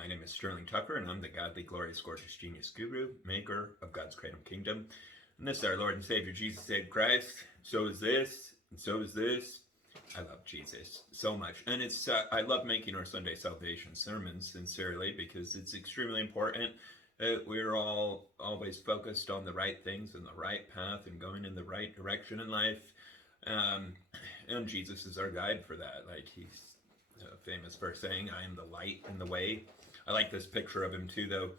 my name is Sterling Tucker, and I'm the godly, glorious, gorgeous genius guru, maker of God's Kratom kingdom. And this is our Lord and Savior, Jesus saved Christ. So is this, and so is this. I love Jesus so much. And I love making our Sunday salvation sermons, sincerely, because it's extremely important that we're all always focused on the right things and the right path and going in the right direction in life. And Jesus is our guide for that. Like, he's famous for saying, I am the light and the way. I like this picture of him too, though,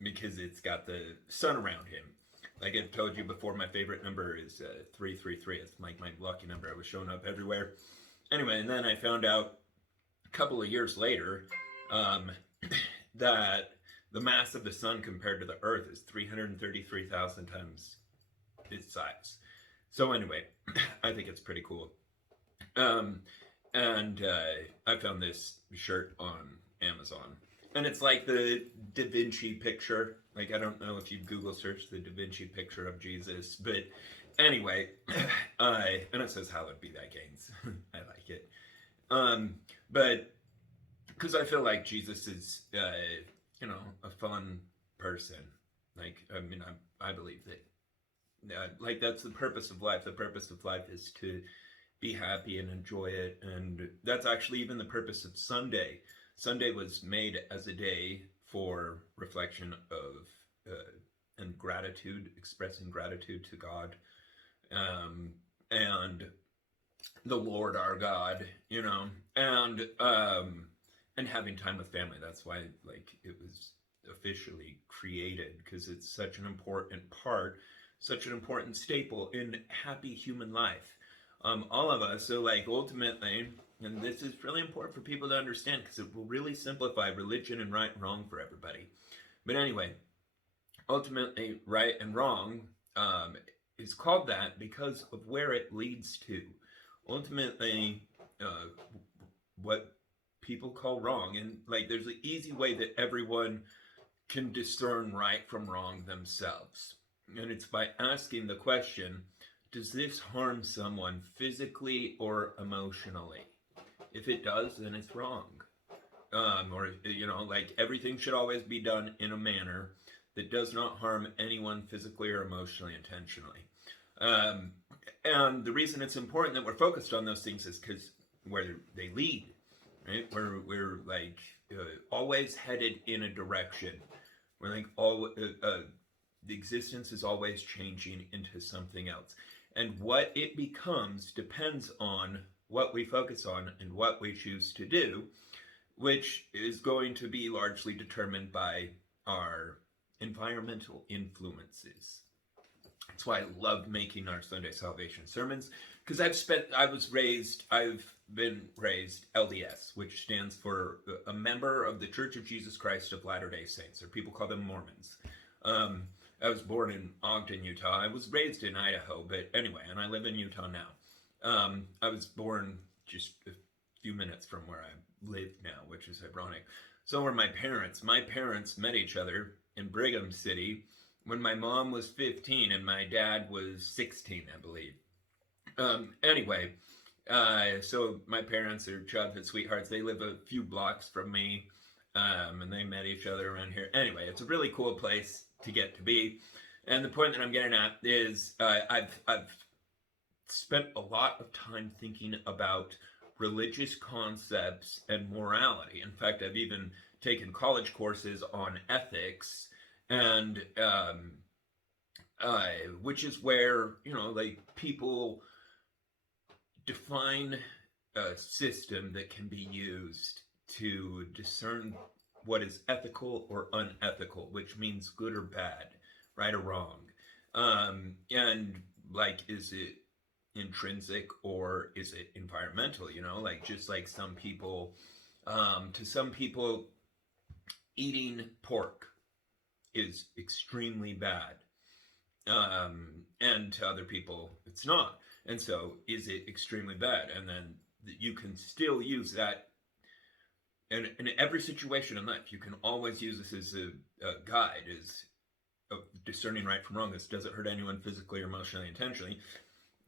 because it's got the sun around him. Like I've told you before, my favorite number is 333. It's like my lucky number. I was showing up everywhere. Anyway, and then I found out a couple of years later that the mass of the sun compared to the earth is 333,000 times its size. So anyway, I think it's pretty cool. And I found this shirt on Amazon. And it's like the Da Vinci picture. Like, I don't know if you Google search the Da Vinci picture of Jesus. But anyway, and it says, hallowed be thy gains. I like it. But because I feel like Jesus is, a fun person. Like, I mean, I believe that, like, that's the purpose of life. The purpose of life is to be happy and enjoy it. And that's actually even the purpose of Sunday. Sunday was made as a day for reflection of and gratitude, expressing gratitude to God and the Lord our God, and having time with family. That's why, like, it was officially created, because it's such an important part, such an important staple in happy human life. All of us, so like ultimately, and this is really important for people to understand because it will really simplify religion and right and wrong for everybody. But anyway, ultimately, right and wrong is called that because of where it leads to. Ultimately, what people call wrong, and like there's an easy way that everyone can discern right from wrong themselves. And it's by asking the question, does this harm someone physically or emotionally? If it does, then it's wrong. Or, like everything should always be done in a manner that does not harm anyone physically or emotionally intentionally. And the reason it's important that we're focused on those things is because where they lead, right? We're like always headed in a direction. We're like the existence is always changing into something else. And what it becomes depends on what we focus on and what we choose to do, which is going to be largely determined by our environmental influences. That's why I love making our Sunday salvation sermons, because I've been raised LDS, which stands for a member of the Church of Jesus Christ of Latter-day Saints, or people call them Mormons. I was born in Ogden, Utah. I was raised in Idaho, but anyway, and I live in Utah now. I was born just a few minutes from where I live now, which is ironic. So were my parents. My parents met each other in Brigham City when my mom was 15 and my dad was 16, I believe. Anyway, so my parents are childhood sweethearts. They live a few blocks from me, and they met each other around here. Anyway, it's a really cool place to get to be. And the point that I'm getting at is I've spent a lot of time thinking about religious concepts and morality. In fact, I've even taken college courses on ethics, and which is where, like people define a system that can be used to discern what is ethical or unethical, which means good or bad, right or wrong. And like, is it intrinsic or is it environmental? Like, just like some people, to some people, eating pork is extremely bad. And to other people, it's not. And so, is it extremely bad? And then you can still use that. And in every situation in life, you can always use this as a guide, as discerning right from wrong. This doesn't hurt anyone physically or emotionally, intentionally.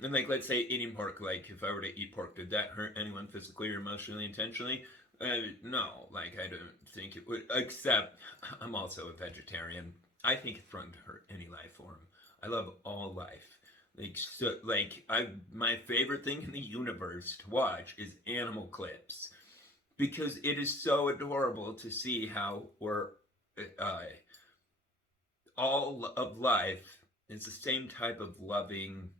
And like, let's say eating pork, like if I were to eat pork, did that hurt anyone physically or emotionally, intentionally? No, like I don't think it would. Except I'm also a vegetarian. I think it's wrong to hurt any life form. I love all life. Like so, like I my favorite thing in the universe to watch is animal clips because it is so adorable to see how we're uh, all of life is the same type of loving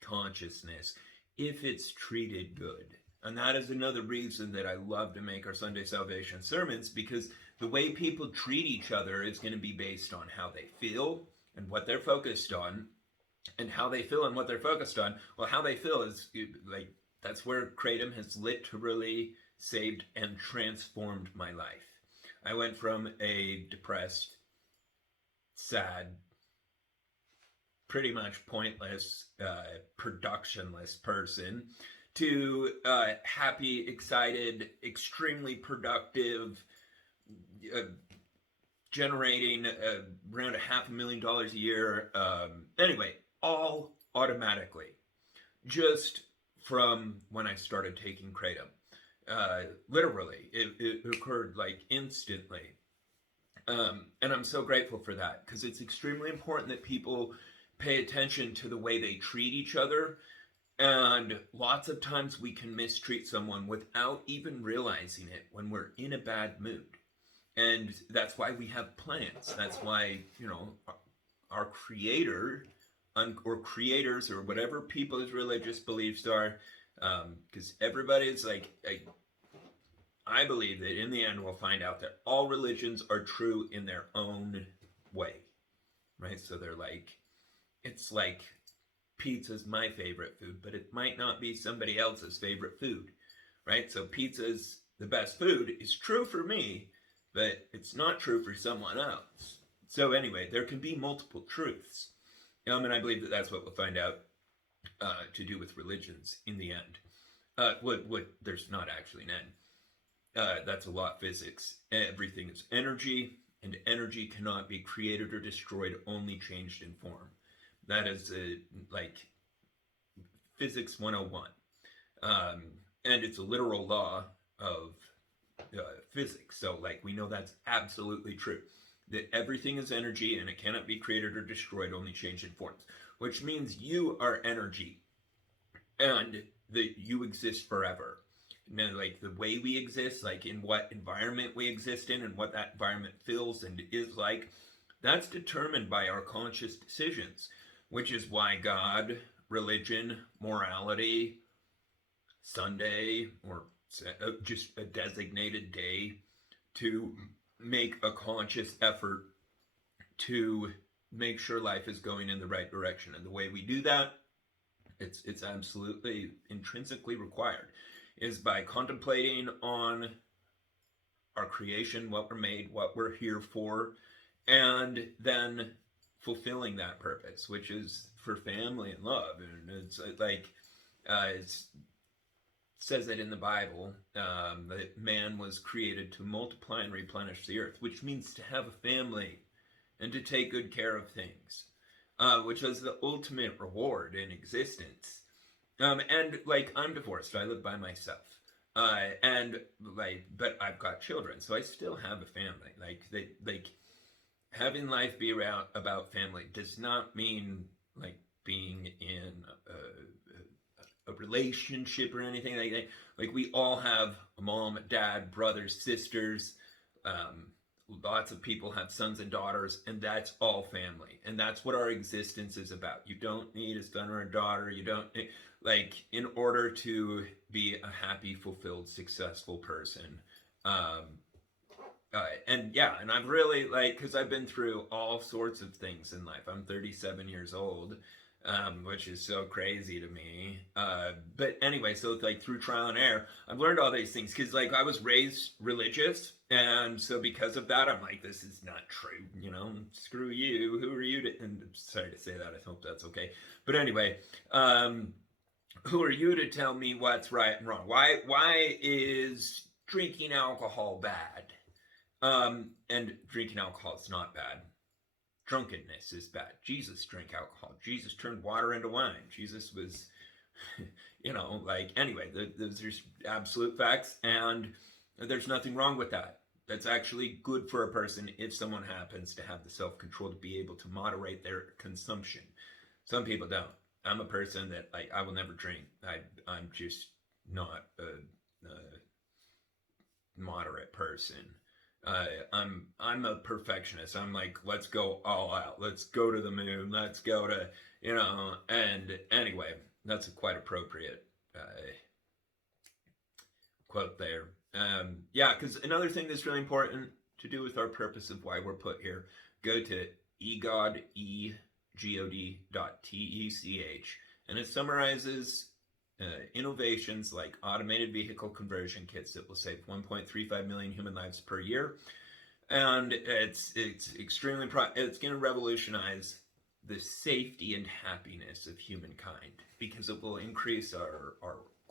consciousness if it's treated good. And that is another reason that I love to make our Sunday salvation sermons, because the way people treat each other is going to be based on how they feel and what they're focused on, and how they feel and what they're focused on. Well, how they feel is like that's where Kratom has literally saved and transformed my life. I went from a depressed, sad, pretty much pointless, productionless person to happy, excited, extremely productive, uh, generating around $500,000 a year. Anyway, all automatically, just from when I started taking Kratom. Literally, it occurred like instantly. And I'm so grateful for that, because it's extremely important that people pay attention to the way they treat each other. And lots of times we can mistreat someone without even realizing it when we're in a bad mood. And that's why we have plants. That's why, our creator or creators or whatever people's religious beliefs are, because everybody's like, I believe that in the end we'll find out that all religions are true in their own way, right? So they're like, it's like pizza's my favorite food, but it might not be somebody else's favorite food, right? So pizza's the best food is true for me, but it's not true for someone else. So anyway, there can be multiple truths. And I believe that that's what we'll find out to do with religions in the end. There's not actually an end. That's a lot physics. Everything is energy, and energy cannot be created or destroyed, only changed in form. That is like physics 101. And it's a literal law of physics. So like we know that's absolutely true. That everything is energy and it cannot be created or destroyed, only changed in forms. Which means you are energy and that you exist forever. Now, like the way we exist, like in what environment we exist in and what that environment feels and is like, that's determined by our conscious decisions, which is why God, religion, morality, Sunday, or just a designated day to make a conscious effort to make sure life is going in the right direction. And the way we do that, it's absolutely intrinsically required, is by contemplating on our creation, what we're made, what we're here for, and then fulfilling that purpose, which is for family and love. And it's like it says that in the Bible, that man was created to multiply and replenish the earth, which means to have a family and to take good care of things, which is the ultimate reward in existence. And like I'm divorced, I live by myself, and like, but I've got children, so I still have a family. Like having life be about family does not mean like being in a relationship or anything like that. Like we all have a mom, dad, brothers, sisters. Lots of people have sons and daughters, and that's all family. And that's what our existence is about. You don't need a son or a daughter. You don't need, like, in order to be a happy, fulfilled, successful person. And yeah, and I've really, like, because I've been through all sorts of things in life. I'm 37 years old, which is so crazy to me. But anyway, so like through trial and error, I've learned all these things, because like I was raised religious, and so because of that, I'm like, this is not true, screw you, who are you to, and I'm sorry to say that, I hope that's okay. But anyway, who are you to tell me what's right and wrong? Why is drinking alcohol bad? And drinking alcohol is not bad. Drunkenness is bad. Jesus drank alcohol. Jesus turned water into wine. Jesus was, like, anyway, those are absolute facts. And There's nothing wrong with that. That's actually good for a person if someone happens to have the self-control to be able to moderate their consumption. Some people don't. I'm a person that I will never drink. I'm just not a moderate person. I'm a perfectionist. I'm like, let's go all out. Let's go to the moon. Let's go to, And anyway, that's a quite appropriate quote there. Yeah, because another thing that's really important to do with our purpose of why we're put here, go to egod, egod.tech, and it summarizes innovations like automated vehicle conversion kits that will save 1.35 million human lives per year, and it's extremely it's going to revolutionize the safety and happiness of humankind because it will increase our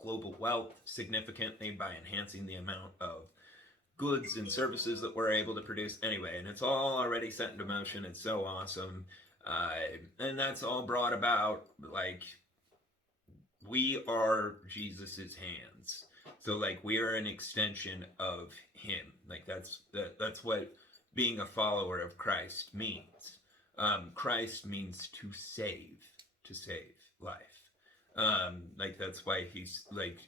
global wealth significantly by enhancing the amount of goods and services that we're able to produce anyway. And it's all already set into motion. It's so awesome. And that's all brought about like we are Jesus's hands. So like we are an extension of him. Like that's what being a follower of Christ means. Christ means to save life. Like that's why he's like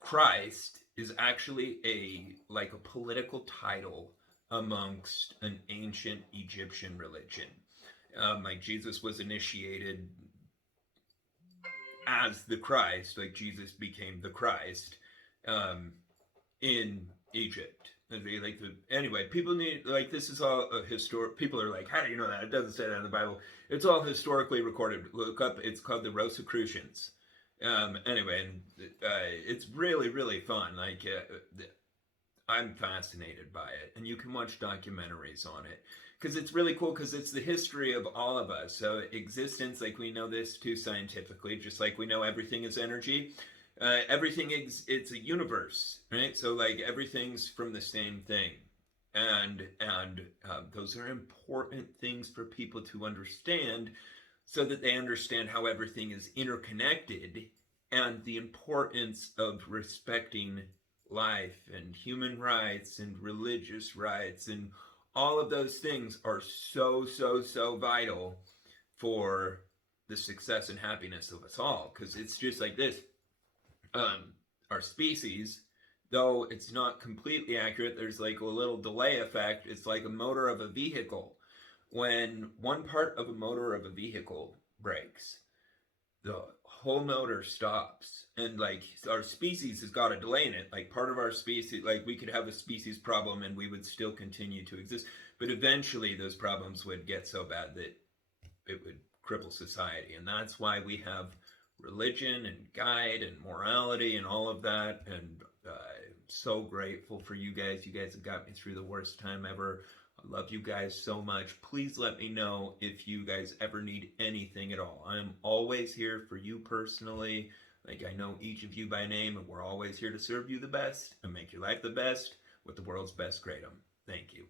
Christ is actually a political title amongst an ancient Egyptian religion. Like Jesus was initiated as the Christ, like Jesus became the Christ in Egypt. Anyway, people need this is all a historic. People are like, how do you know that? It doesn't say that in the Bible. It's all historically recorded. Look up. It's called the Rosicrucians. Anyway, and it's really fun. I'm fascinated by it, and you can watch documentaries on it because it's really cool because it's the history of all of us. So existence, like we know this too scientifically, just like we know everything is energy. Everything is it's a universe, right? So like everything's from the same thing, and those are important things for people to understand, so that they understand how everything is interconnected and the importance of respecting life and human rights and religious rights and all of those things are so vital for the success and happiness of us all. Because it's just like this. Our species, though it's not completely accurate, there's like a little delay effect. It's like a motor of a vehicle. When one part of a motor of a vehicle breaks, the whole motor stops. And like our species has got a delay in it. Like part of our species, like we could have a species problem and we would still continue to exist. But eventually those problems would get so bad that it would cripple society. And that's why we have religion and guide and morality and all of that. And I'm so grateful for you guys. You guys have got me through the worst time ever. I love you guys so much. Please let me know if you guys ever need anything at all. I'm always here for you personally. Like I know each of you by name, and we're always here to serve you the best and make your life the best with the world's best Kratom. Thank you.